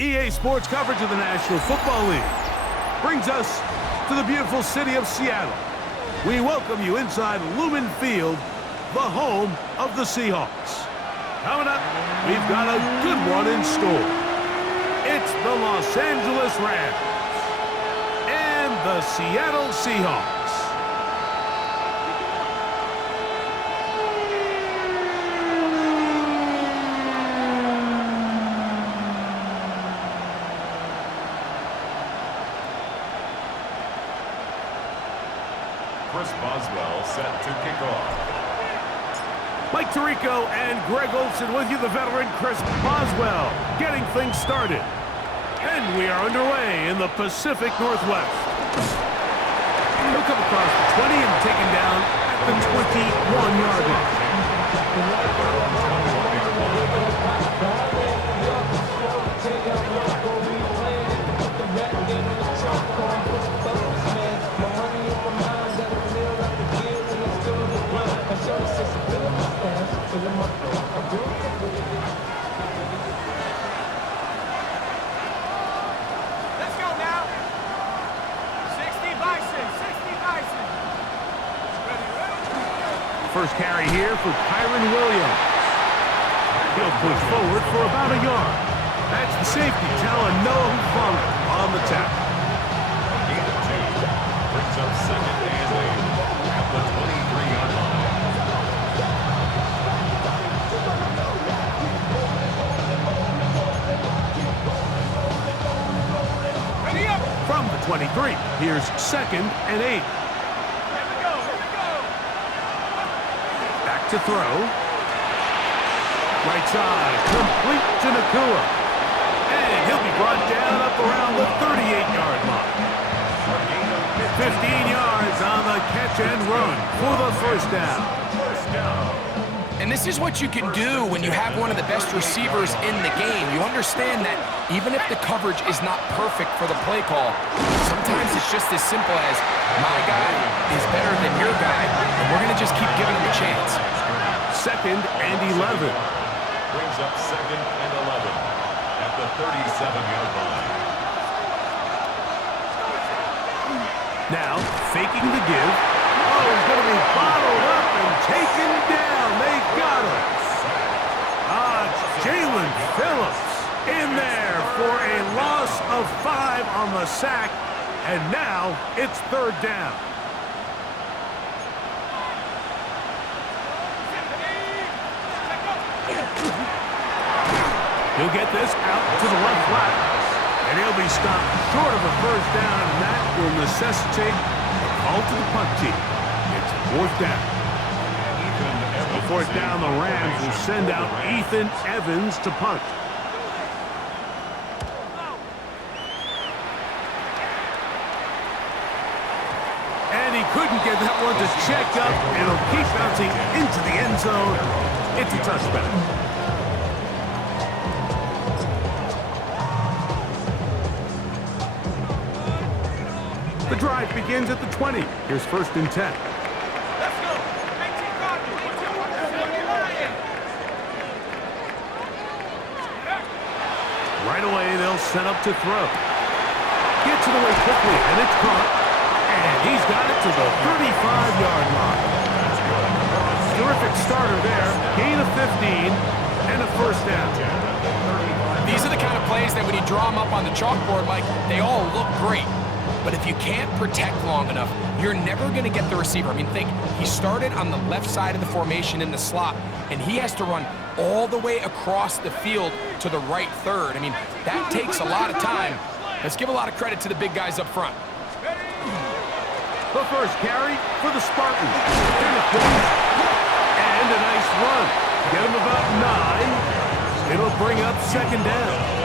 EA Sports coverage of the National Football League brings us to the beautiful city of Seattle. We welcome you inside Lumen Field, the home of the Seahawks. Coming up, we've got a good one in store. It's the Los Angeles Rams and the Seattle Seahawks. Set to kick off. Mike Tirico and Greg Olsen with you, the veteran Chris Boswell, getting things started. And we are underway in the Pacific Northwest. He'll come across the 20 and taken down at the 21-yard line. Let's go now. 60 Bison, 60 Bison. First carry here for Kyron Williams. He'll push forward for about a yard. That's the safety, Talon Noah Hufanga on the tackle. Gain of 2 brings up second and 8 at the 23-yard line. From the 23, here's second and 8. Here we go, here we go. Back to throw. Right side, complete to Nakua. And he'll be brought down up around the 38-yard line. 15 yards on the catch and run for the first down. And this is what you can do when you have one of the best receivers in the game. You understand that even if the coverage is not perfect for the play call, sometimes it's just as simple as my guy is better than your guy, and we're going to just keep giving him a chance. Second and 11. Brings up second and 11 at the 37-yard line. Now, faking the give. Oh, he's going to be bottled up and taken down. They got him. It's Jalen Phillips in there for a loss of 5 on the sack. And now it's third down. He'll get this out to the left flat. And he'll be stopped short of a first down, and that will necessitate a call to the punt team. It's fourth down. On fourth down, the Rams will send out Ethan Evans to punt. And he couldn't get that one to check up. It'll keep bouncing into the end zone. It's a touchback. The drive begins at the 20. Here's first and 10. Let's go. 19 Cardinals. Right away, they'll set up to throw. Gets it away quickly, and it's caught. And he's got it to the 35-yard line. Terrific starter there. Gain of 15 and a first down. These are the kind of plays that when you draw them up on the chalkboard, Mike, they all look great. But if you can't protect long enough, you're never going to get the receiver. I mean, think, he started on the left side of the formation in the slot, and he has to run all the way across the field to the right third. I mean, that takes a lot of time. Let's give a lot of credit to the big guys up front. The first carry for the Spartans. And a nice run. Get him about 9. It'll bring up second down.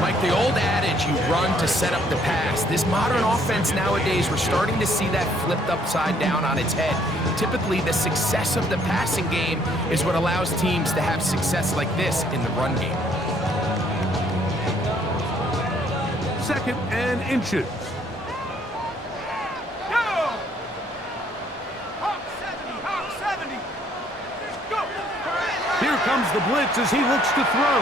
Like the old adage, you run to set up the pass. This modern offense nowadays, we're starting to see that flipped upside down on its head. Typically, the success of the passing game is what allows teams to have success like this in the run game. Second and inches. Go! Hawk 70, Hawk 70. Go! Here comes the blitz as he looks to throw.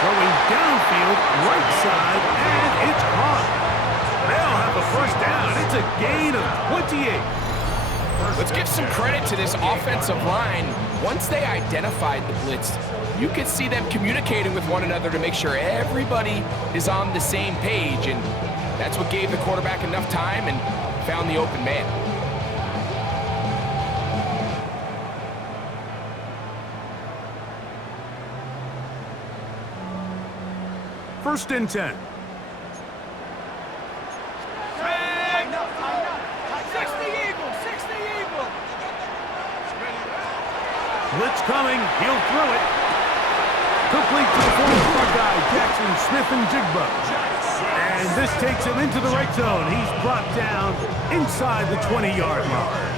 Throwing downfield, right side, and it's caught. They'll have a first down. It's a gain of 28. Let's give some credit to this offensive line. Once they identified the blitz, you could see them communicating with one another to make sure everybody is on the same page, and that's what gave the quarterback enough time and found the open man. First and 10. 60 Eagles, 60 Eagles. Blitz coming. He'll throw it. Complete to the former Buckeye, Jackson Smith-Njigba. And this takes him into the right zone. He's brought down inside the 20-yard line.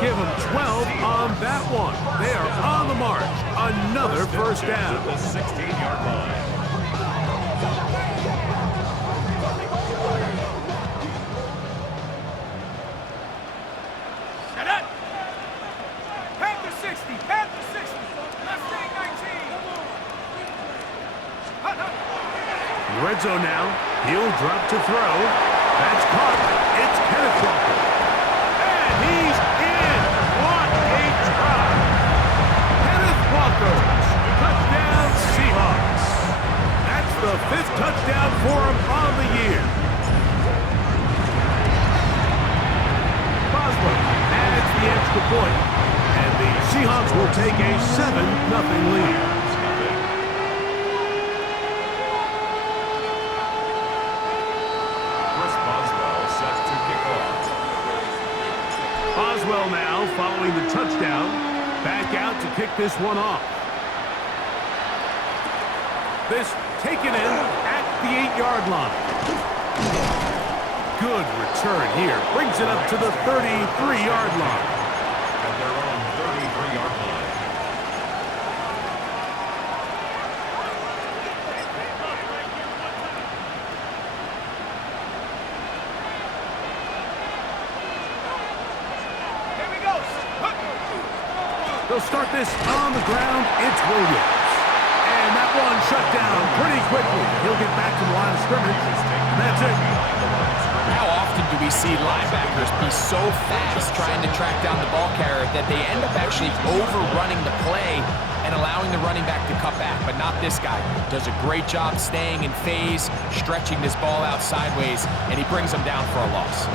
Give him 12 on that one. They are on the march. Another first down. The 16-yard line. Set up. Panther 60, Panther 60. Mustang 19. Red zone now. He'll drop to throw. That's caught. It's Kenneth Walker. And he's in. What a try. Kenneth Walker. Touchdown Seahawks. That's the 5th touchdown for him on the year. Boswell adds the extra point. And the Seahawks will take a 7-0 lead. Boswell now following the touchdown. Back out to kick this one off. This taken in at the 8-yard line. Good return here. Brings it up to the 33-yard line. And they're on 33-yard line. They'll start this on the ground. It's Williams. And that one shut down pretty quickly. He'll get back to the line of scrimmage. That's it. How often do we see linebackers be so fast trying to track down the ball carrier that they end up actually overrunning the play and allowing the running back to cut back? But not this guy. Does a great job staying in phase, stretching this ball out sideways, and he brings them down for a loss.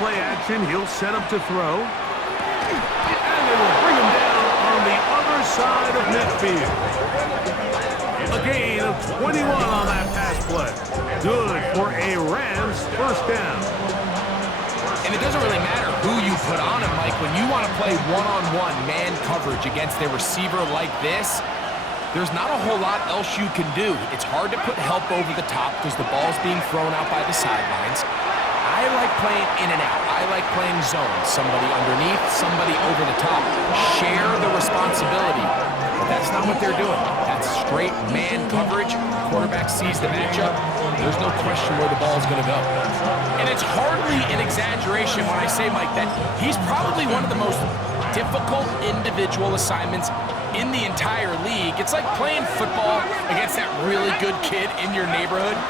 Play action, he'll set up to throw. And they will bring him down on the other side of midfield. A gain of 21 on that pass play. Good for a Rams first down. And it doesn't really matter who you put on him, Mike. When you want to play one-on-one man coverage against a receiver like this, there's not a whole lot else you can do. It's hard to put help over the top because the ball's being thrown out by the sidelines. I like playing in and out. I like playing zone. Somebody underneath, somebody over the top. Share the responsibility. But that's not what they're doing. That's straight man coverage. Quarterback sees the matchup. There's no question where the ball's going to go. And it's hardly an exaggeration when I say, Mike, that he's probably one of the most difficult individual assignments in the entire league. It's like playing football against that really good kid in your neighborhood.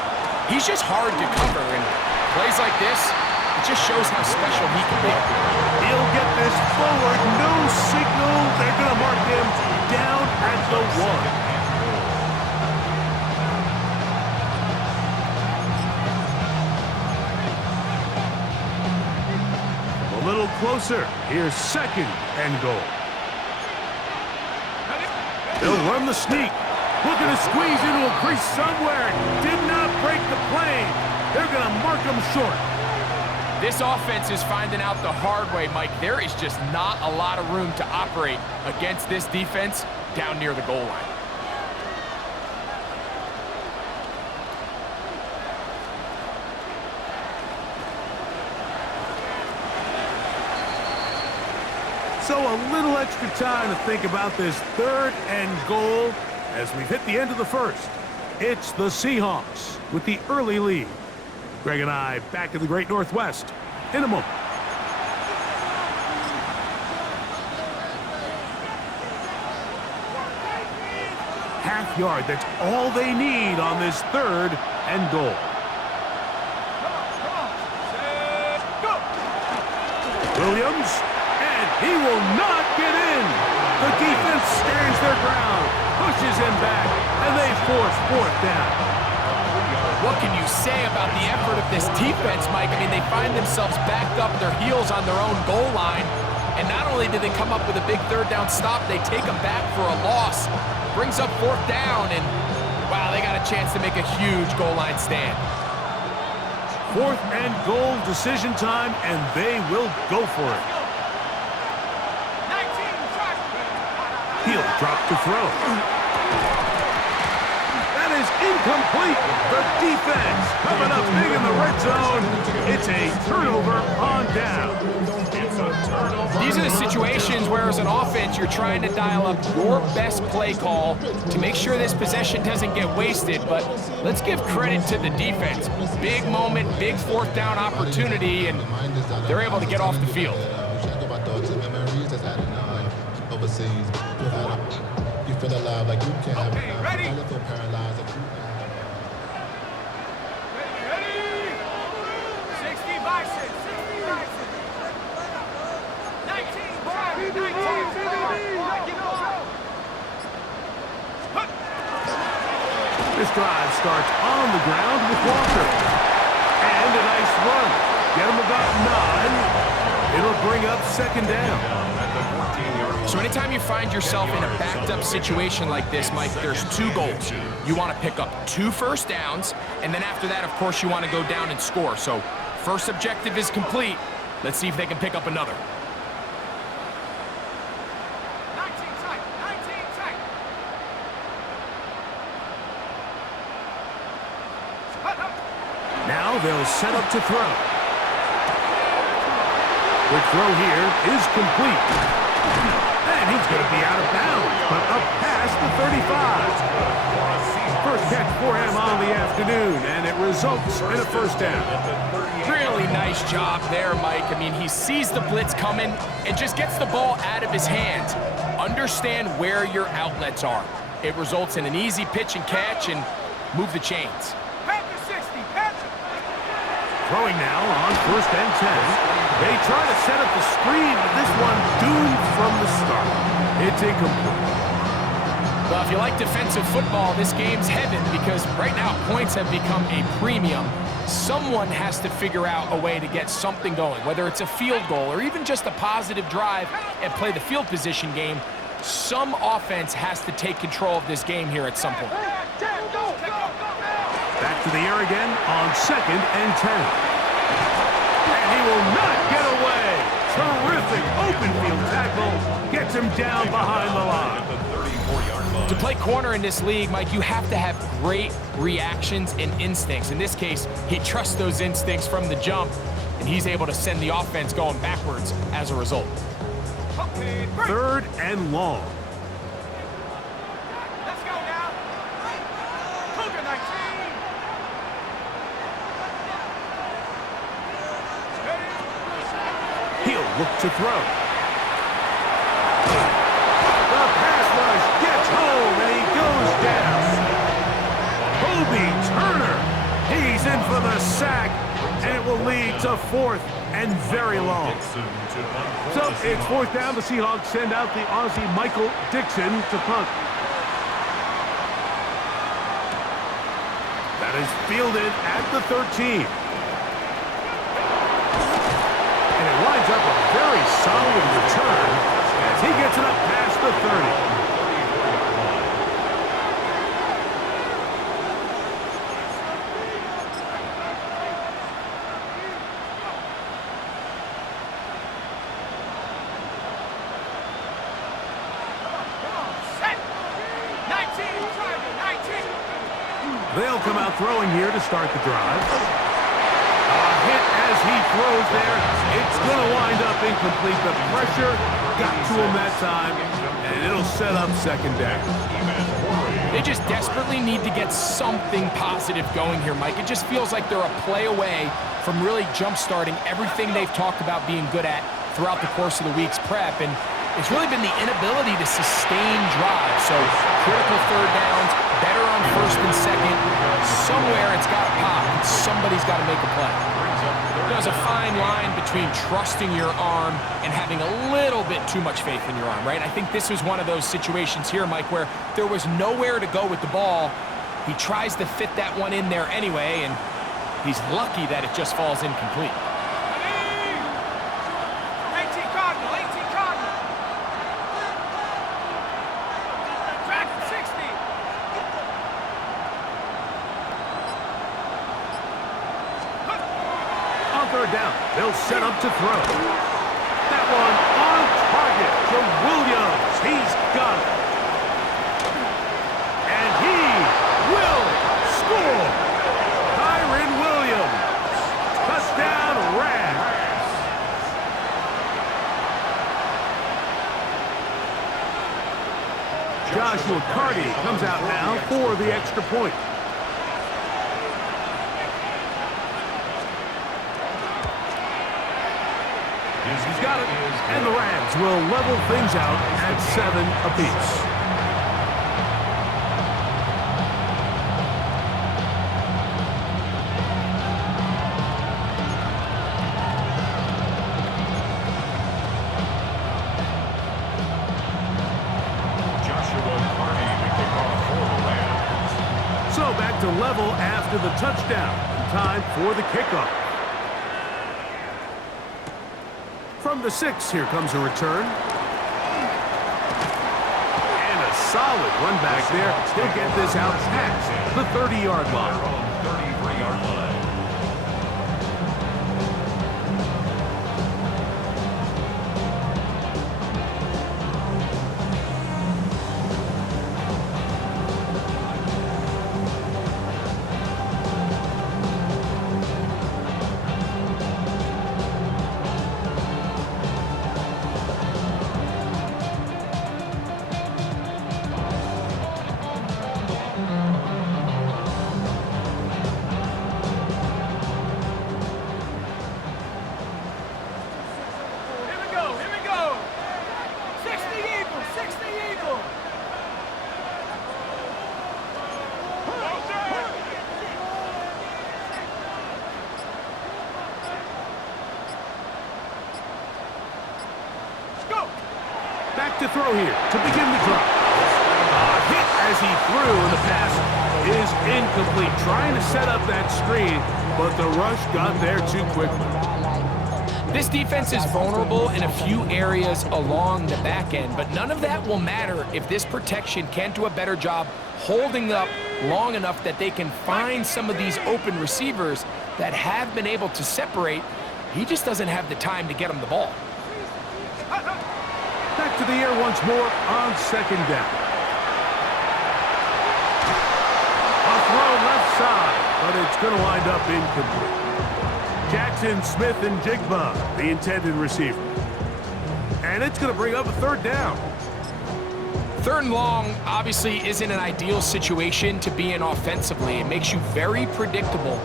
He's just hard to cover, and plays like this, it just shows how special he can be. He'll get this forward, no signal. They're going to mark him down at the 1. A little closer. Here's 2nd and goal. They'll run the sneak. Looking to squeeze into a crease somewhere. Did not break the plane. They're going to mark him short. This offense is finding out the hard way, Mike. There is just not a lot of room to operate against this defense down near the goal line. So a little extra time to think about this 3rd and goal as we've hit the end of the first. It's the Seahawks with the early lead. Greg and I back in the Great Northwest in a moment. Half yard, that's all they need on this 3rd and goal. Williams, and he will not get in. The defense stands their ground, pushes him back, and they force 4th down. What can you say about the effort of this defense, Mike? I mean, they find themselves backed up their heels on their own goal line, and not only did they come up with a big 3rd down stop, they take them back for a loss. Brings up 4th down, and wow, they got a chance to make a huge goal line stand. 4th and goal, decision time, and they will go for it. He'll drop to throw. That is incomplete. The defense coming up big in the red zone. It's a turnover on down. These are the situations where, as an offense, you're trying to dial up your best play call to make sure this possession doesn't get wasted. But let's give credit to the defense. Big moment, big 4th down opportunity, and they're able to get off the field. Okay, ready? Ready? 60 by 6, 60 by 6. 19, 19, This drive starts on the ground with Walker. And a nice run. Get him about 9. It'll bring up 2nd down. So anytime you find yourself in a backed-up situation like this, Mike, there's 2 goals. You want to pick up 2 first downs, and then after that, of course, you want to go down and score. So first objective is complete. Let's see if they can pick up another. 19 tight, 19 tight. Now they'll set up to throw. Quick throw here is complete. And he's going to be out of bounds, but up past the 35. First catch for him on the afternoon, and it results in a 1st down. Really nice job there, Mike. I mean, he sees the blitz coming and just gets the ball out of his hands. Understand where your outlets are. It results in an easy pitch and catch and move the chains. Panther 60, Panther. Throwing now on 1st and 10. They try to set up the screen, but this one doomed from the start. It's incomplete. Well, if you like defensive football, this game's heaven because right now points have become a premium. Someone has to figure out a way to get something going, whether it's a field goal or even just a positive drive and play the field position game. Some offense has to take control of this game here at some point. Back to the air again on 2nd and 10. And he will not get away. Terrific open field tackle. Gets him down behind the line. To play corner in this league, Mike, you have to have great reactions and instincts. In this case, he trusts those instincts from the jump, and he's able to send the offense going backwards as a result. 3rd and long. Let's go now. Cougar 19. He'll look to throw. The pass rush gets home, and he goes down. Kobe Turner. He's in for the sack, and it will lead to 4th and very long. So it's 4th down. The Seahawks send out the Aussie Michael Dixon to punt. That is fielded at the 13. And it winds up a very solid return as he gets it up past the 30. They'll come out throwing here to start the drive. A hit as he throws there. It's going to wind up incomplete. The pressure got to him that time, and it'll set up second down. They just desperately need to get something positive going here, Mike. It just feels like they're a play away from really jump-starting everything they've talked about being good at throughout the course of the week's prep, and it's really been the inability to sustain drives. So critical third downs, better on first and second. Somewhere it's got to pop, and somebody's got to make a play. There's a fine line between trusting your arm and having a little bit too much faith in your arm, right? I think this was one of those situations here, Mike, where there was nowhere to go with the ball. He tries to fit that one in there anyway, and he's lucky that it just falls incomplete. 18 Cardinal, 18 Cardinal. Track 60. On third down, they'll set up to throw. That one on target to Williams. He's got it. And he will score. Kyron Williams. Touchdown, Rams. Joshua Carty comes out now for the extra point. He's got it, and the Rams will level things out at 7 apiece. Joshua Carty, the kickoff for the Rams. So back to level after the touchdown. Time for the kickoff. From the 6, here comes a return. And a solid run back there. He'll get this out past the 30-yard line. 33-yard line. Here we go. 60 Eagle, 60 Eagle. Go. Back to throw here to begin the drive. A hit as he threw, and the pass is incomplete. Trying to set up that screen, but the rush got there too quickly. This defense is vulnerable in a few areas along the back end, but none of that will matter if this protection can't do a better job holding up long enough that they can find some of these open receivers that have been able to separate. He just doesn't have the time to get them the ball. Back to the air once more on second down. A throw left side, but it's going to wind up incomplete. Jackson, Smith, and Jigba, the intended receiver. And it's going to bring up a third down. Third and long obviously isn't an ideal situation to be in offensively. It makes you very predictable,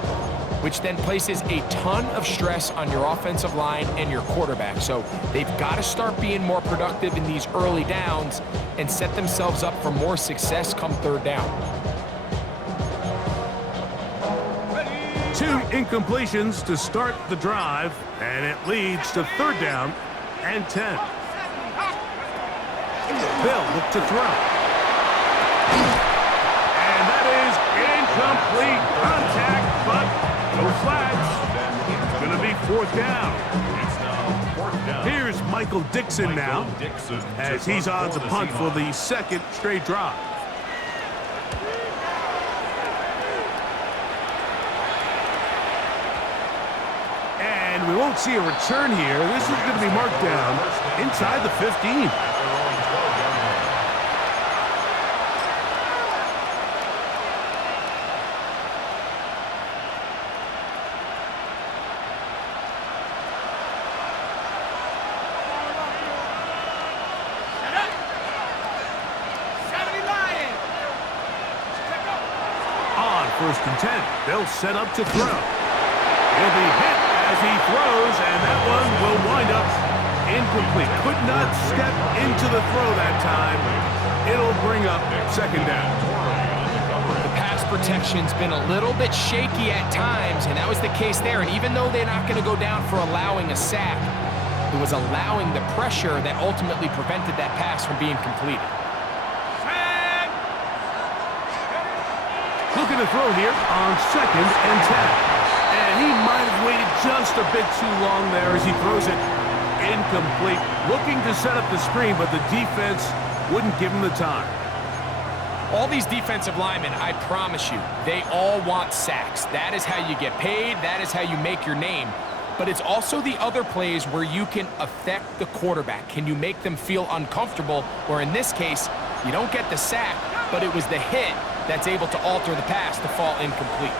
which then places a ton of stress on your offensive line and your quarterback. So they've got to start being more productive in these early downs and set themselves up for more success come third down. 2 incompletions to start the drive, and it leads to third down and 10. Bill look to throw. And that is incomplete contact, but no flags. It's going to be fourth down. It's now fourth down. Here's Michael Dixon now, as he's on to punt for the second straight drive. And we won't see a return here. This is going to be marked down inside the 15. first and 10. They'll set up to throw. He'll be hit as he throws, and that one will wind up incomplete. Could not step into the throw that time. It'll bring up second down. The pass protection's been a little bit shaky at times, and that was the case there. And even though they're not going to go down for allowing a sack, it was allowing the pressure that ultimately prevented that pass from being completed. Looking to throw here on second and 10. And he might have waited just a bit too long there as he throws it incomplete. Looking to set up the screen, but the defense wouldn't give him the time. All these defensive linemen, I promise you, they all want sacks. That is how you get paid. That is how you make your name. But it's also the other plays where you can affect the quarterback. Can you make them feel uncomfortable? Or in this case, you don't get the sack, but it was the hit that's able to alter the pass to fall incomplete.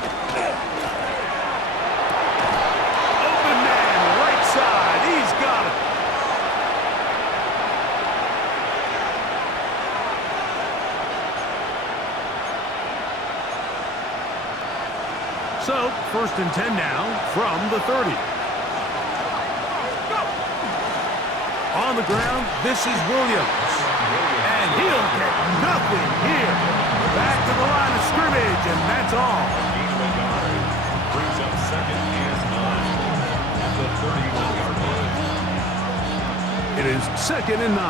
Open man, right side. He's got it. So, first and 10 now from the 30. On the ground, this is Williams. And he'll get nothing here. Back to the line of scrimmage, and that's all. Gain of a yard. Brings up second and 9 at the 31-yard line. It is second and 9.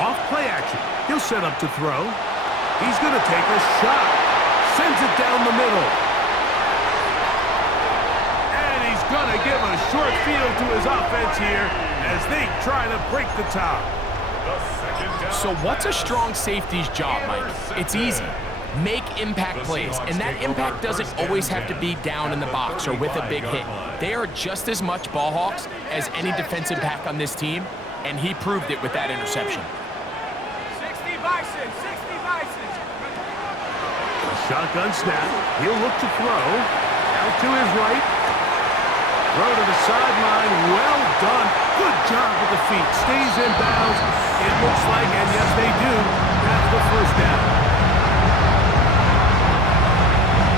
Off play action. He'll set up to throw. He's going to take a shot. Sends it down the middle. And he's going to give a short field to his offense here as they try to break the top. So what's a strong safety's job, Mike? It's easy. Make impact plays, and that impact doesn't always have to be down in the box or with a big hit. They are just as much ball hawks as any defensive back on this team, and he proved it with that interception. 60 Bison, 60 Bison. A shotgun snap. He'll look to throw. Out to his right. Throw to the sideline. Well done. Good job with the feet. Stays in bounds. It looks like, and yes, they do, have the first down.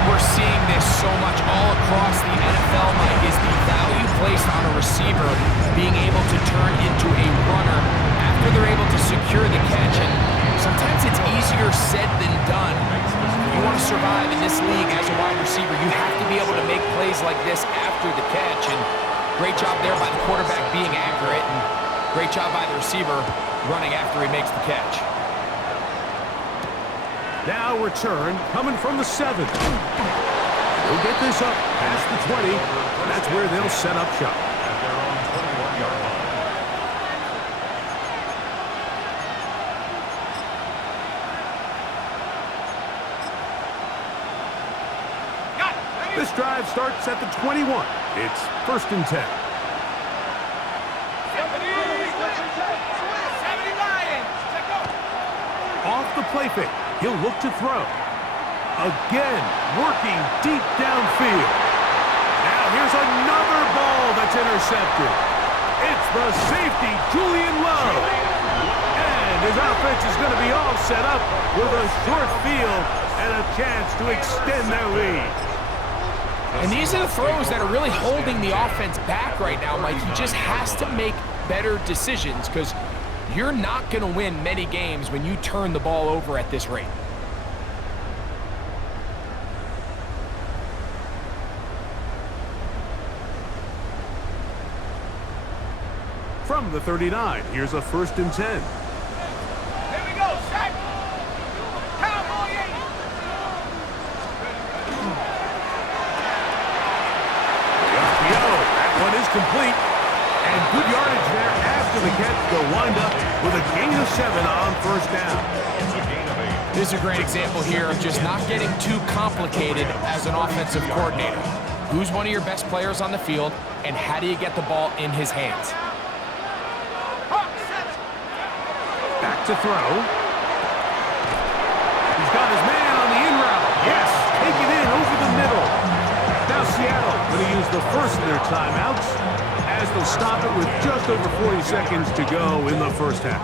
We're seeing this so much all across the NFL, Mike, is the value placed on a receiver being able to turn into a runner after they're able to secure the catch. And sometimes it's easier said than done. If you want to survive in this league as a wide receiver, you have to be able to make plays like this after the catch. And great job there by the quarterback being accurate, and great job by the receiver running after he makes the catch. Now return coming from the 7. They'll get this up past the 20. That's where they'll set up shop. At their own 21-yard line. This drive starts at the 21. It's first and 10. 70 Lions. Check go. Off the play fake. He'll look to throw. Again, working deep downfield. Now here's another ball that's intercepted. It's the safety, Julian Love. And his offense is going to be all set up with a short field and a chance to extend their lead. And these are the throws that are really holding the offense back right now, Mike. He just has to make better decisions because you're not going to win many games when you turn the ball over at this rate. From the 39, here's a first and 10. Here we go. Set. Cowboy 8. That one is complete. And good yardage there after the catch. They'll wind up with a gain of 7 on first down. It's a gain of 8. This is a great example here of just not getting too complicated as an offensive coordinator. Who's one of your best players on the field, and how do you get the ball in his hands? Back to throw. He's got his man on the in route. Yes, take it in over the middle. Now Seattle going to use the first of their timeouts as they'll stop it with just over 40 seconds to go in the first half.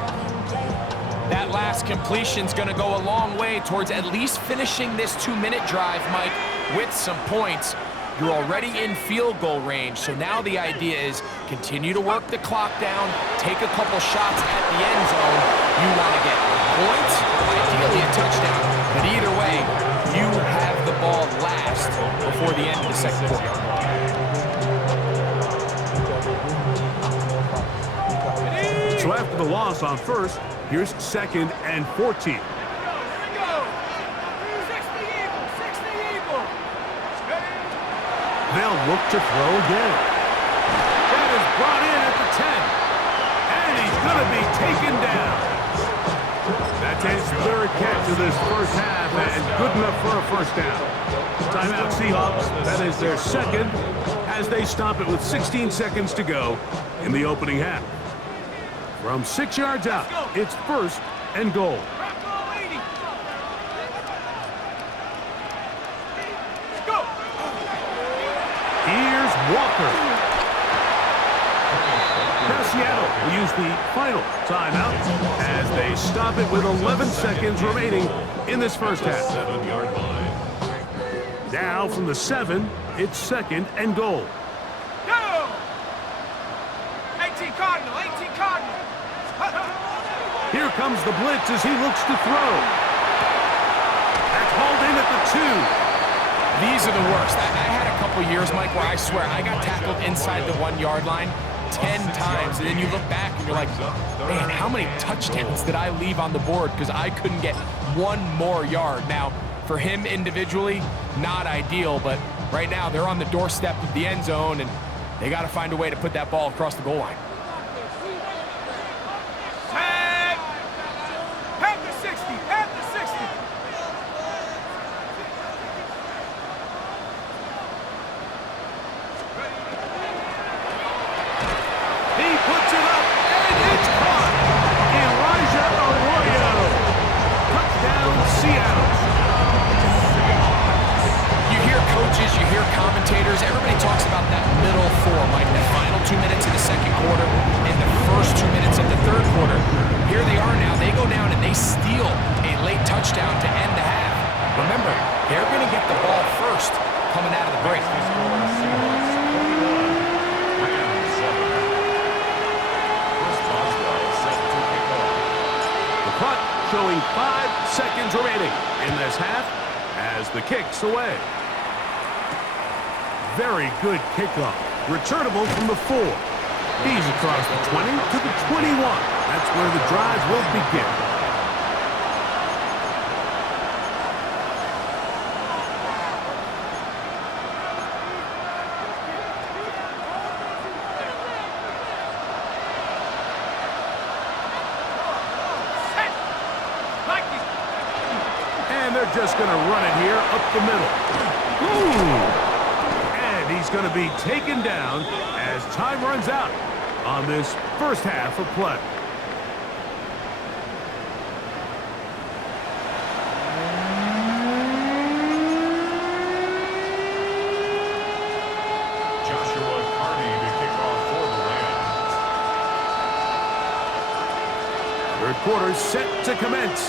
That last completion's going to go a long way towards at least finishing this 2-minute drive, Mike, with some points. You're already in field goal range, so now the idea is continue to work the clock down, take a couple shots at the end zone. You want to get points, ideally a touchdown, but either way, you have the ball last before the end of the second quarter. So after the loss on first, here's 2nd and 14. Here we go. 60 Eagle, 60 Eagle. They'll look to throw again. That is brought in at the 10. And he's going to be taken down. That's his 3rd catch of this first half, and good enough for a first down. Timeout Seahawks. That is their 2nd as they stop it with 16 seconds to go in the opening half. From 6 yards out, it's 1st and goal. Go. Here's Walker. Now Seattle will use the final timeout as they stop it with 11 seconds remaining in this first half. 7-yard line. Now from the 7, it's 2nd and goal. Go. 18 Cardinal, 18 Cardinal. Here comes the blitz as he looks to throw. That's hauled in at the 2. These are the worst. I had a couple years, Mike, where I swear I got tackled inside the 1-yard line 10 times, and then you look back and you're like, man, how many touchdowns did I leave on the board because I couldn't get one more yard? Now, for him individually, not ideal, but right now they're on the doorstep of the end zone, and they got to find a way to put that ball across the goal line. Tag. Panther 60, Panther 60. He puts it up, and it's caught. Elijah Arroyo. Touchdown, Seattle. You hear coaches, you hear commentators, everybody talks about that middle 4, Mike, the final 2 minutes of the second quarter and the first 2 minutes of the third quarter. Here they are now. They go down and they steal a late touchdown to end the half. Remember, they're going to get the ball first coming out of the break. The punt showing 5 seconds remaining in this half as the kick's away. Very good kickoff. Returnable from the 4. He's across the 20 to the 21. That's where the drive will begin. Set. Like this. And they're just going to run it here up the middle. Ooh. And he's going to be taken down as time runs out on this first half of play. Joshua Carney to kick off for the Rams. Third quarter set to commence.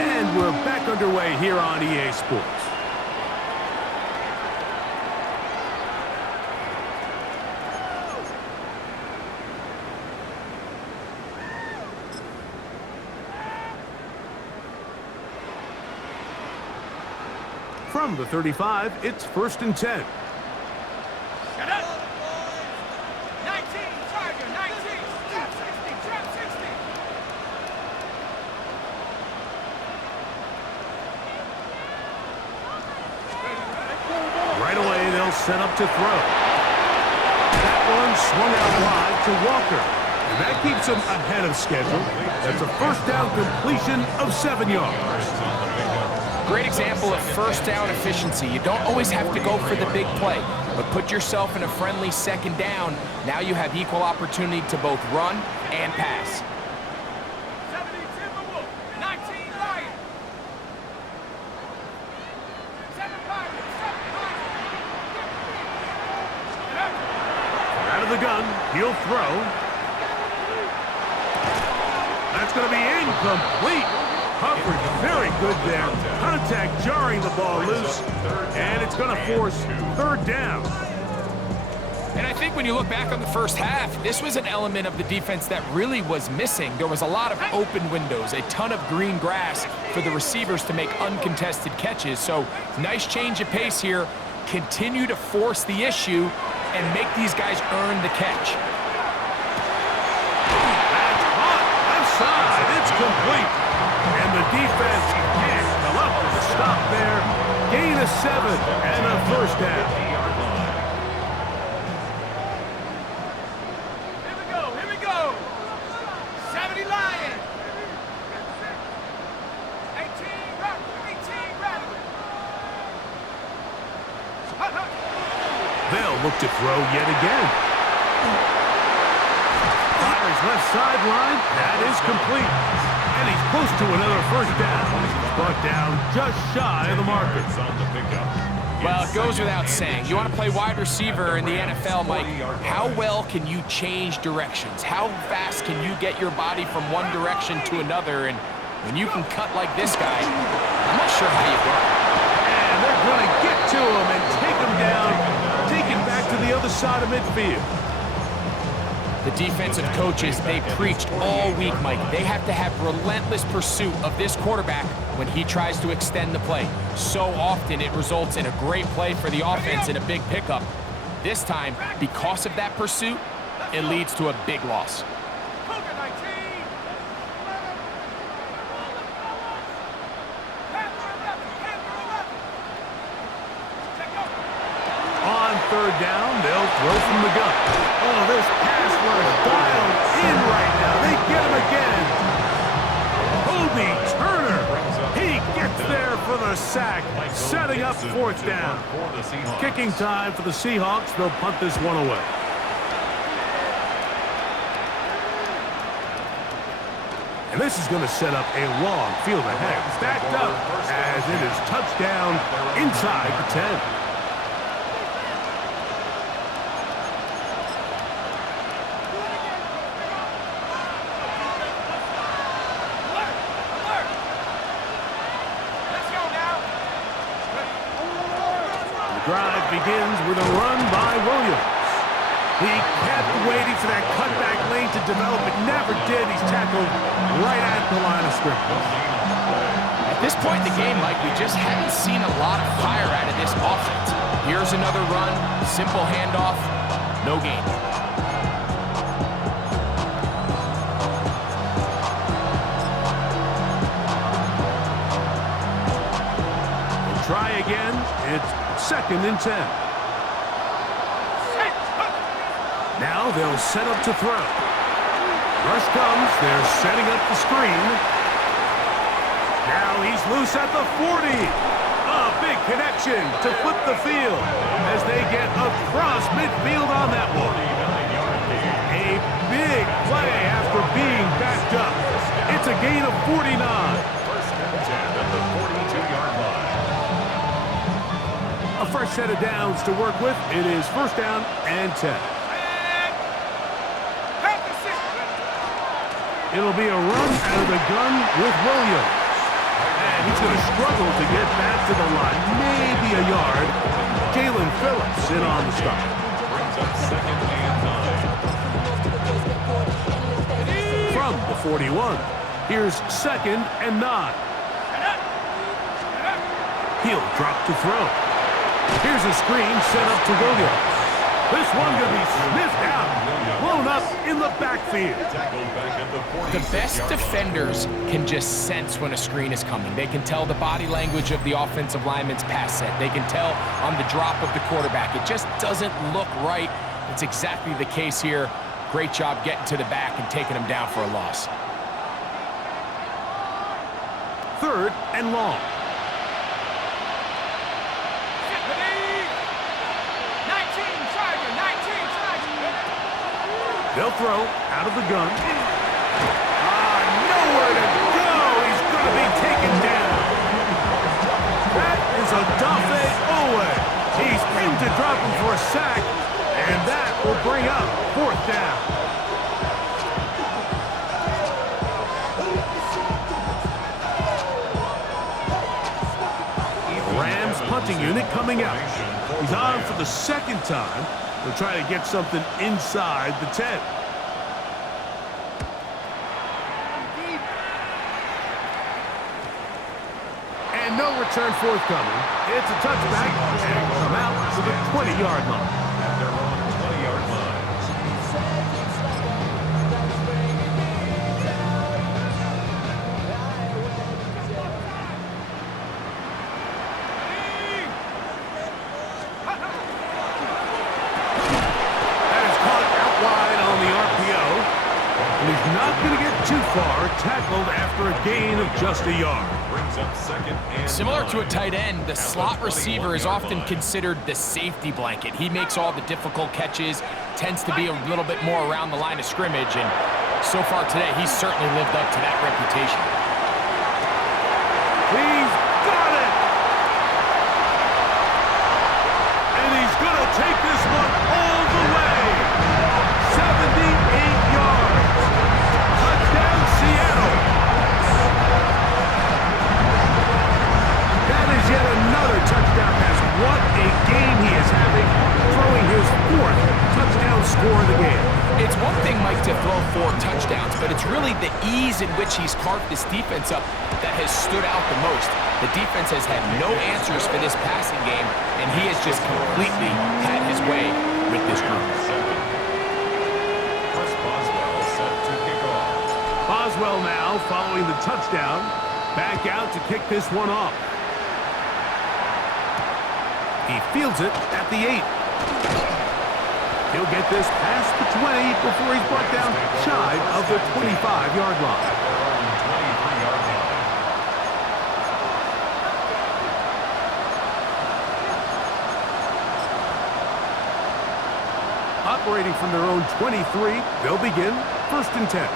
And we're back underway here on EA Sports. From the 35, it's 1st and 10. Shut up. 19, Tiger, 19. Trap 60, trap 60. Right away, they'll set up to throw. That one swung out wide to Walker. And that keeps him ahead of schedule. That's a first down completion of 7 yards. Great example of first down efficiency. You don't always have to go for the big play, but put yourself in a friendly second down. Now you have equal opportunity to both run and pass. 70 Timberwolf, 19 Lion. 7 Pirate, 7 Pirate. Out of the gun, he'll throw. That's It's going to be incomplete. Coverage very good there. Contact jarring the ball loose, and it's going to force third down. And I think when you look back on the first half, this was an element of the defense that really was missing. There was a lot of open windows, a ton of green grass for the receivers to make uncontested catches. So nice change of pace here. Continue to force the issue and make these guys earn the catch. That's hot. Left side. It's complete. And the defense can't come up with a stop there. Gain of 7 and a first down. Here we go. 70 Lions. 18 Rattler. They'll look to throw yet again. Fires left sideline. That is complete. And he's close to another first down. He's brought down just shy of the marker. Well, it goes without saying. You want to play wide receiver in the NFL, Mike. How well can you change directions? How fast can you get your body from one direction to another? And when you can cut like this guy, I'm not sure how you do it. And they're going to get to him and take him down, take him back to the other side of midfield. The defensive coaches, they preached all week, Mike. They have to have relentless pursuit of this quarterback when he tries to extend the play. So often it results in a great play for the offense and a big pickup. This time, because of that pursuit, it leads to a big loss. Cougar 19. On third down, they'll throw from the gun. Oh, this pass was dialed in right now. They get him again. Kobe Turner. He gets there for the sack, setting up fourth down. Kicking time for the Seahawks. They'll punt this one away. And this is going to set up a long field ahead. Stacked up as it is touchdown inside the 10. Drive begins with a run by Williams. He kept waiting for that cutback lane to develop. It never did. He's tackled right at the line of scrimmage. At this point in the game, Mike, we just haven't seen a lot of fire out of this offense. Here's another run, simple handoff, no gain. We'll try again. It's 2nd and 10. Now they'll set up to throw. Rush comes. They're setting up the screen. Now he's loose at the 40. A big connection to flip the field as they get across midfield on that one. A big play after being backed up. It's a gain of 49. First and 10 at the 42-yard line. A fresh set of downs to work with. It is first down and 10. It'll be a run out of the gun with Williams. And he's going to struggle to get back to the line. Maybe a yard. Jalen Phillips in on the stop. Brings up 2nd and 9. From the 41, here's 2nd and 9. He'll drop to throw. Here's a screen set up to Williams. This one going to be sniffed out, blown up in the backfield. The best defenders can just sense when a screen is coming. They can tell the body language of the offensive lineman's pass set. They can tell on the drop of the quarterback. It just doesn't look right. It's exactly the case here. Great job getting to the back and taking him down for a loss. 3rd and long. They'll throw out of the gun. Nowhere to go. He's going to be taken down. That is Odafe Owe. He's pinned to drop him for a sack, and that will bring up 4th down. punting unit coming out. He's on for the second time. He'll try to get something inside the 10. And no return forthcoming. It's a touchback, and come out to the 20-yard line. At their own 20-yard line. That is caught out wide on the RPO. And he's not going to get too far, tackled after a gain of just a yard. Brings up second and Similar to a 9. tight end, the slot receiver is often considered the safety blanket. He makes all the difficult catches, tends to be a little bit more around the line of scrimmage, and so far today, he's certainly lived up to that reputation. He's got it! And he's going to take this one all the way. 78 yards. Touchdown, Seattle. That is yet another touchdown pass. What a game he is having, throwing his 4th touchdown score of the game. It's one thing, Mike, to throw 4 touchdowns, but it's really the ease in which he's carved this defense up that has stood out the most. The defense has had no answers for this passing game, and he has just completely had his way with this group. Chris Boswell set to kick off. Boswell now following the touchdown. Back out to kick this one off. He fields it at the 8. He'll get this past the 20 before he's brought down shy of the 25-yard line. At their own 23-yard line. Operating from their own 23, they'll begin 1st and 10.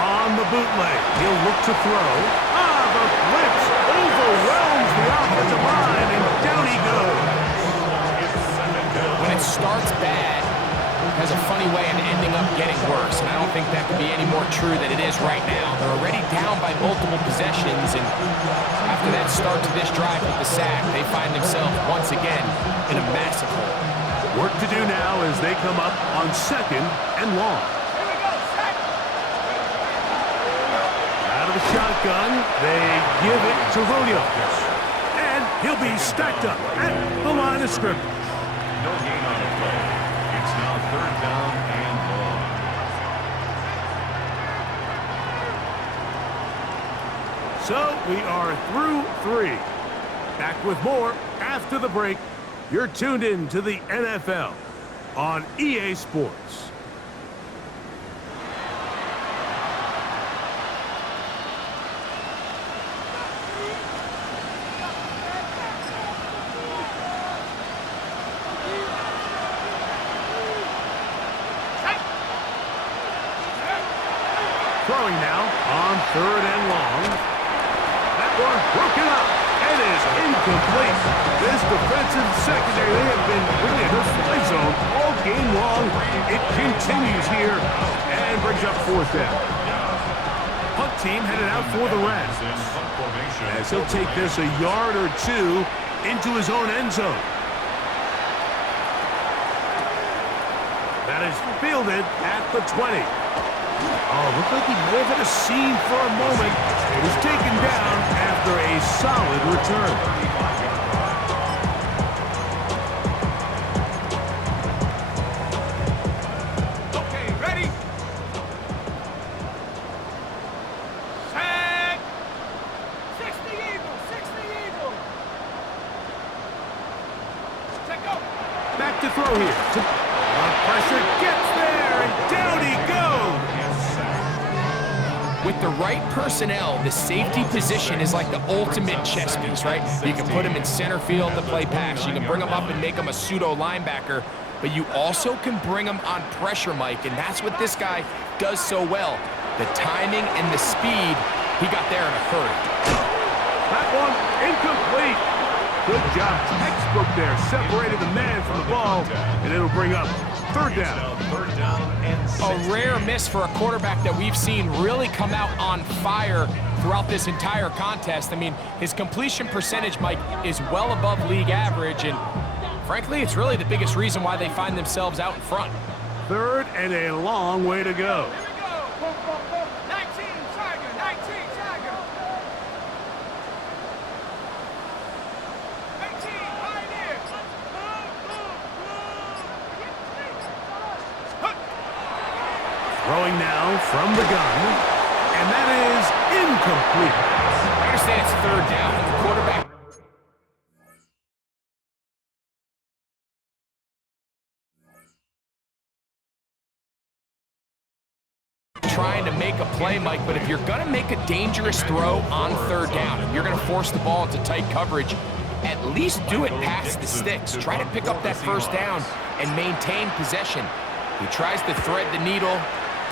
On the bootleg, he'll look to throw. The blitz overwhelms the offensive line, and down he goes. When it starts bad, it has a funny way of ending up getting worse, and I don't think that could be any more true than it is right now. They're already down by multiple possessions, and after that start to this drive with the sack, they find themselves once again in a massive hole. Work to do now as they come up on 2nd and long. Out of the shotgun, they give it to Rodeo. And he'll be stacked up at the line of scrimmage. No gain on the play. It's now 3rd down and long. So we are through 3. Back with more after the break. You're tuned in to the NFL on EA Sports. Throwing now on 3rd and long. That one broken up. It is incomplete. This defensive secondary, they have been really in the fly zone all game long. It continues here and brings up 4th down. Punt team headed out for the Rams. As he'll take this a yard or 2 into his own end zone. That is fielded at the 20. Oh, looked like he may have had a seam for a moment. It was taken down after a solid return. Okay, ready? Set! 60 Eagle, 60 Eagle. Check go. Back to throw here. Pressure gets there, and down he goes. With the right personnel, the safety position is like the ultimate chess piece, right? You can put him in center field to play pass. You can bring him up and make him a pseudo linebacker, but you also can bring him on pressure, Mike, and that's what this guy does so well. The timing and the speed, he got there in a hurry. That one incomplete. Good job, textbook there. Separated the man from the ball, and it'll bring up 3rd down. 3rd down and 6. A rare miss for a quarterback that we've seen really come out on fire throughout this entire contest. I mean, his completion percentage, Mike, is well above league average, and frankly, it's really the biggest reason why they find themselves out in front. Third and a long way to go. Here we go. 19 Tiger, 19 Tiger. 18 Pioneer. Throwing now from the gun, and that is incomplete. I understand it's third down, and the quarterback trying to make a play, Mike, but if you're going to make a dangerous throw on third down, and you're going to force the ball into tight coverage, at least do it past the sticks. Try to pick up that first down and maintain possession. He tries to thread the needle.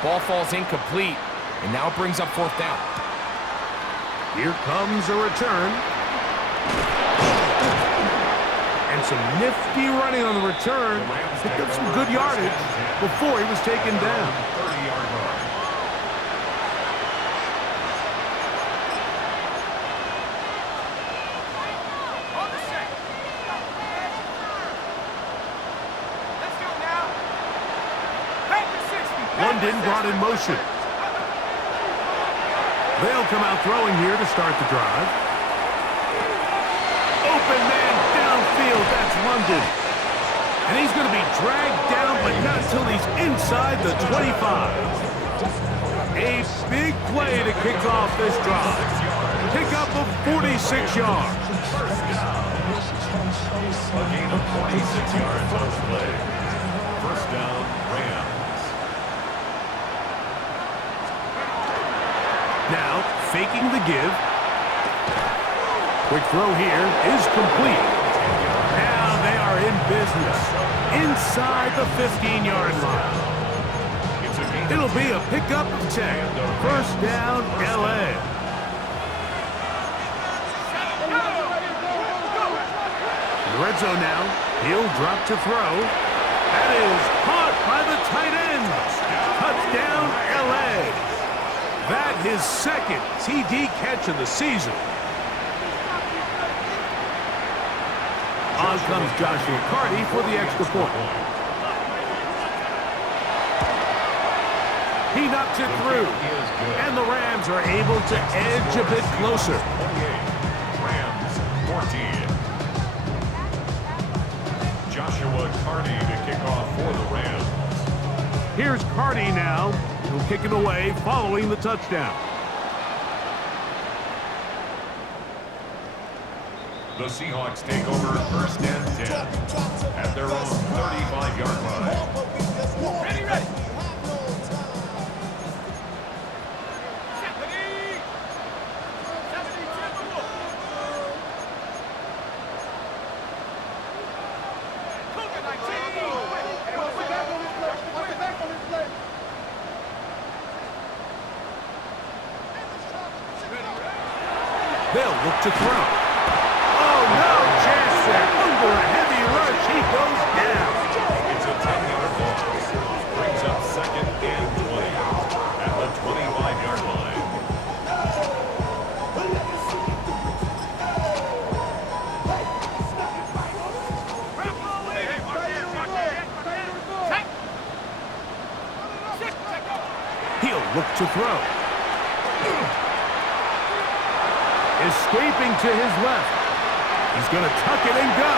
Ball falls incomplete, and now brings up fourth down. Here comes a return. And some nifty running on the return. Picked up some good yardage before he was taken down. 30-yard line. On the set. Let's go now. Back to 60. London brought in motion. They'll come out throwing here to start the drive. Open man downfield, that's London. And he's going to be dragged down, but not until he's inside the 25. A big play to kick off this drive. Pickup of 46 yards. A gain of 46 yards on the play. First down, Rams. Now, faking the give. Quick throw here is complete. Now they are in business. Inside the 15-yard line. It'll be a pickup of 10. First down, L.A. In the red zone now. He'll drop to throw. That is caught by the tight end. Touchdown, L.A. That his second TD catch of the season. On comes Joshua Carty for the extra point. He knocks it through, and the Rams are able to edge a bit closer. 28. Rams, 14. Joshua Carty to kick off for the Rams. Here's Carty now. He'll kick it away following the touchdown. The Seahawks take over first and 10 at their own 35-yard line. Ready, ready. 70. 70 tempo. Cougar 19. They'll look to throw. Oh, no chance there. Under a heavy rush, he goes down. It's a 10-yard loss. Brings up second and 20 at the 25-yard line. He'll look to throw. Escaping to his left. He's going to tuck it and go.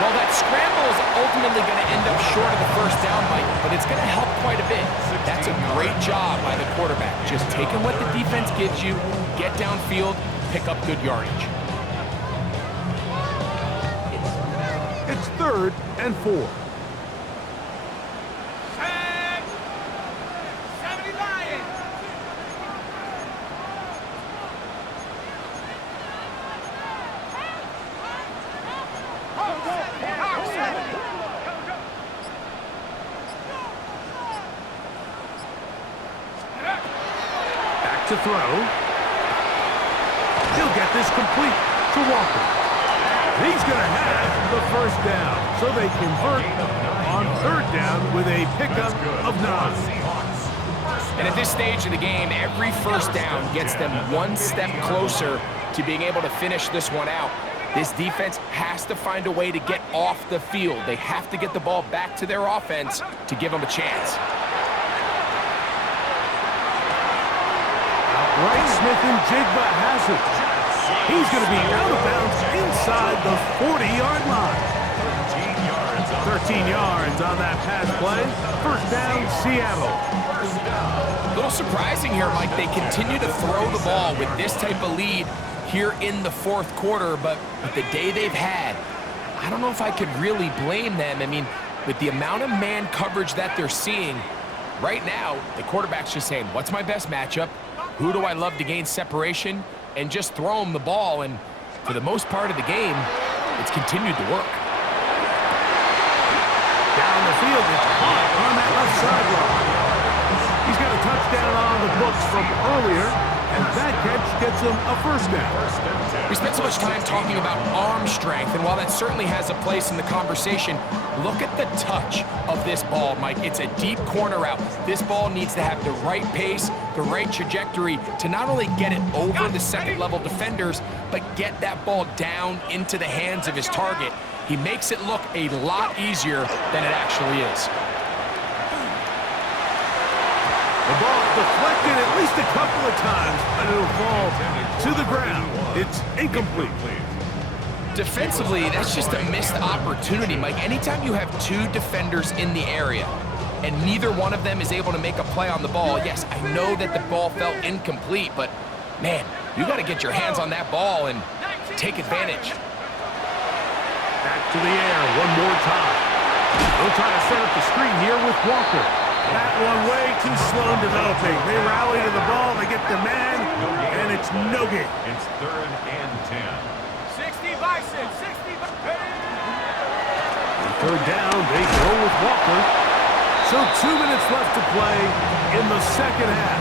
Well, that scramble is ultimately going to end up short of the first down, Mike, but it's going to help quite a bit. That's a great job by the quarterback. Just taking what the defense gives you, get downfield, pick up good yardage. It's third and 4. Set. 70 Lions. Back to throw. He'll get this complete to Walker. He's going to have the first down, so they convert on third down with a pickup of 9. Seahawks. And at this stage of the game, every first down gets them one step closer to being able to finish this one out. This defense has to find a way to get off the field. They have to get the ball back to their offense to give them a chance. Right, Smith and Jigba has it. He's going to be out of bounds inside the 40-yard line. 13 yards on that pass play. First down, Seattle. A little surprising here, Mike. They continue to throw the ball with this type of lead here in the fourth quarter, but with the day they've had, I don't know if I could really blame them. I mean, with the amount of man coverage that they're seeing, right now, the quarterback's just saying, what's my best matchup? Who do I love to gain separation? And just throw him the ball, and for the most part of the game, it's continued to work. Down the field, it's caught on that left sideline. He's got a touchdown on the books from earlier, and that catch gets him a first down. We spent so much time talking about arm strength, and while that certainly has a place in the conversation, look at the touch of this ball, Mike. It's a deep corner route. This ball needs to have the right pace, the right trajectory to not only get it over the second-level defenders, but get that ball down into the hands of his target. He makes it look a lot easier than it actually is. The ball deflected at least a couple of times, but it'll fall to the ground. It's incomplete. Defensively, that's just a missed opportunity, Mike. Anytime you have two defenders in the area and neither one of them is able to make a play on the ball, yes, I know that the ball felt incomplete, but, man, you got to get your hands on that ball and take advantage. Back to the air one more time. They'll try to set up the screen here with Walker. That one way too slow in developing. They rally to the ball, they get the man, and it's no gain. It's 3rd and 10. 60 Bison, 60 Bison. Third down, they go with Walker. So 2 minutes left to play in the second half.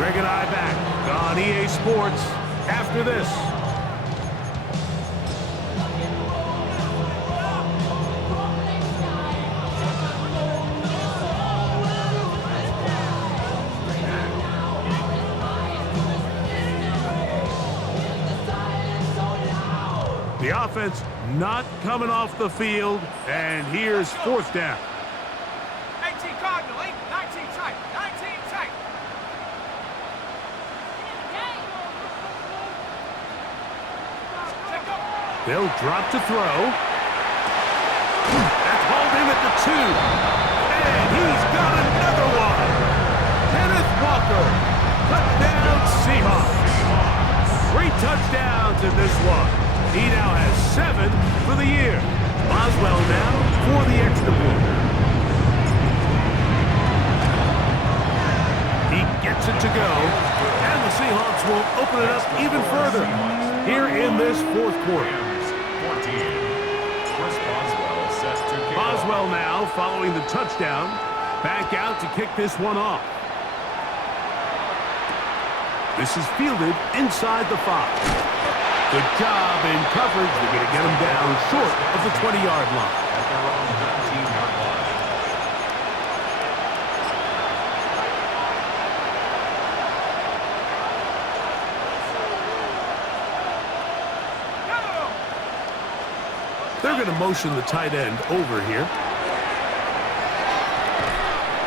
Greg and I back on EA Sports after this. The offense not coming off the field, and here's fourth down. 18 Cardinal, 19 tight, 19 tight. They'll drop to throw. That's hauled in at the 2. And he's got another one. Kenneth Walker. Touchdown Seahawks. 3 touchdowns in this one. He now has 7 for the year. Boswell now for the extra point. He gets it to go, and the Seahawks will open it up even further here in this fourth quarter. 14. Chris Boswell set to kick Boswell off. now following the touchdown, back out to kick this one off. This is fielded inside the 5. Good job in coverage. They're going to get him down short of the 20-yard line. At their own 19-yard line. They're going to motion the tight end over here.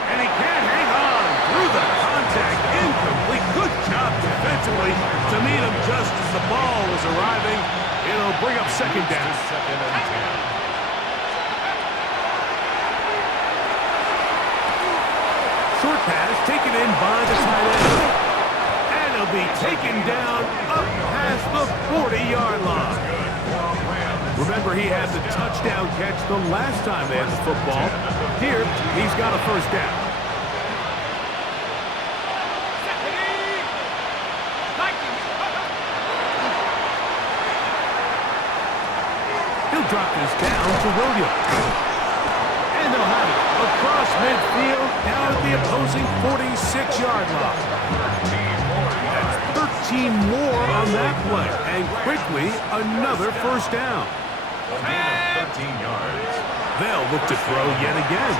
And he can't hang on through the contact. Incomplete. Good job defensively to meet him just as the ball was arriving. It'll bring up second down. 2nd and 10. Short pass taken in by the tight end. And he'll be taken down up past the 40-yard line. Remember, he had the touchdown catch the last time they had the football. Here, he's got a first down. He'll drop this down to Williams. And they'll have it across midfield down at the opposing 46-yard line. That's 13 more on that play. And quickly, another first down. A gain of 13 yards. They'll look to throw yet again.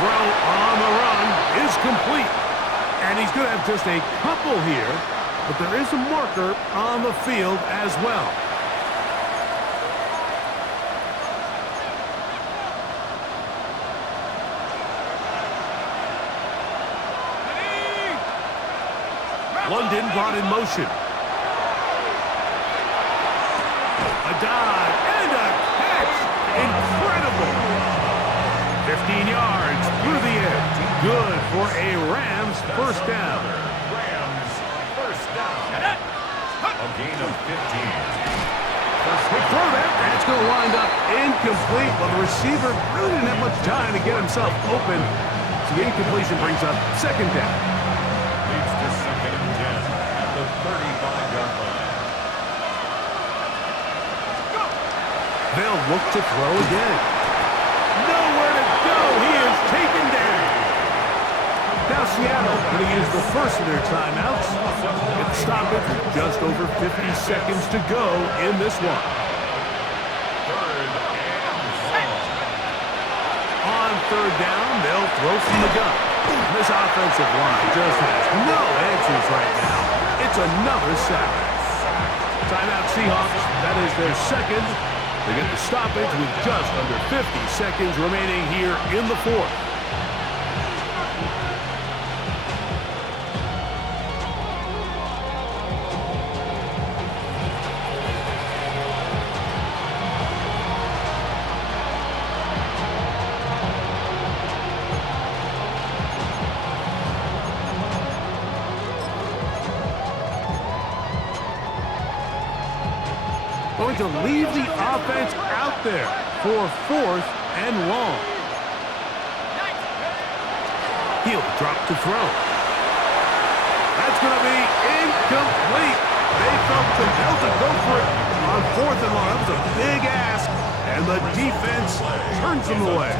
throw on the run is complete. And he's going to have just a couple here, but there is a marker on the field as well. London brought in motion. A dive and a catch. Incredible. 15 yards through the air. Good for a Rams first down. Rams first down. A gain of 15. Quick throw there. That's going to wind up incomplete. Well, the receiver really didn't have much time to get himself open. So the incompletion brings up second down. Leads to second and 10 at the 35-yard line. They'll look to throw again. Nowhere to go. He is taken down. Now Seattle going to use the first of their timeouts. Get the stoppage with just over 50 seconds to go in this one. Third and 1. On third down, they'll throw from the gun. This offensive line just has no answers right now. It's another sack. Timeout Seahawks. That is their second. They get the stoppage with just under 50 seconds remaining here in the fourth. Going to leave the offense out there for fourth and long. He'll drop to throw. That's going to be incomplete. They felt compelled to go for it on fourth and long. That was a big ask, and the defense turns them away.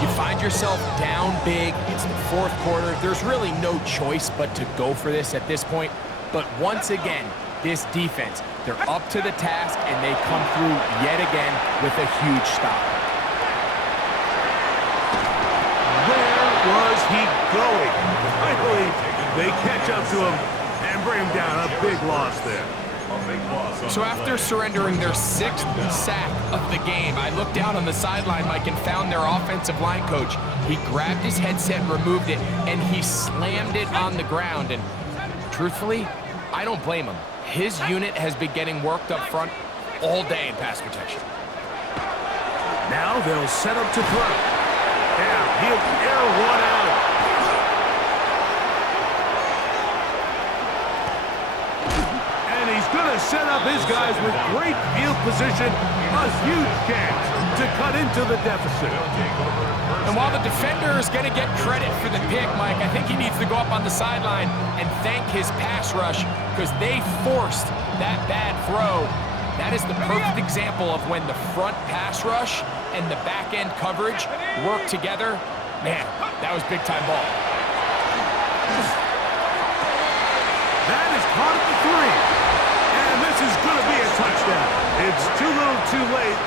You find yourself down big. It's the fourth quarter. There's really no choice but to go for this at this point. But once again, this defense, they're up to the task, and they come through yet again with a huge stop. Where was he going? Finally, they catch up to him and bring him down. A big loss there. So after surrendering their sixth sack of the game, I looked down on the sideline, Mike, and found their offensive line coach. He grabbed his headset, removed it, and he slammed it on the ground. And truthfully, I don't blame him. His unit has been getting worked up front all day in pass protection. Now they'll set up to throw. Now he'll air one out. And he's going to set up his guys with great field position. A huge chance to cut into the deficit. And while the defender is going to get credit for the pick, Mike, I think he needs to go up on the sideline and thank his pass rush because they forced that bad throw. That is the perfect example of when the front pass rush and the back end coverage work together. Man, that was big time ball. That is caught at the 3. And this is going to be a touchdown. It's too little too late.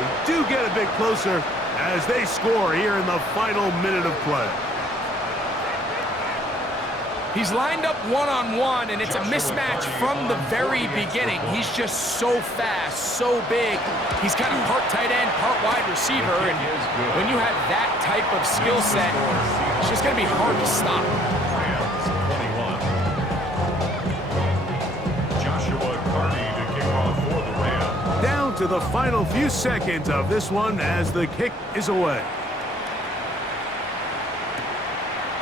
They do get a bit closer as they score here in the final minute of play. He's lined up one-on-one, and it's a mismatch from the very beginning. He's just so fast, so big. He's kind of part tight end, part wide receiver, and when you have that type of skill set, it's just going to be hard to stop. Down to the final few seconds of this one as the kick is away.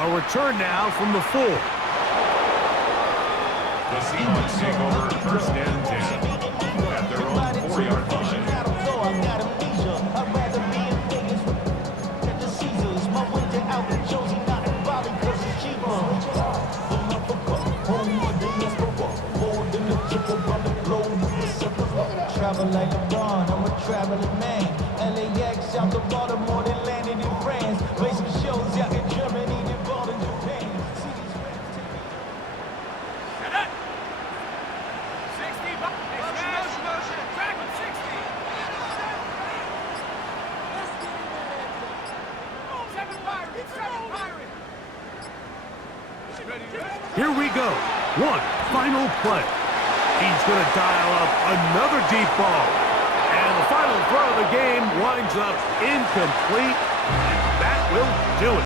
A return now from the 4. The Seahawks take over first and 10 at their own 4-yard line. Travel like LeBron, I'm a traveling man. LAX out to Baltimore, they landed in France. Basic shows out in Germany, they bought in Japan. Here we go. One final play. He's going to dial up another deep ball. And the final throw of the game winds up incomplete. And that will do it.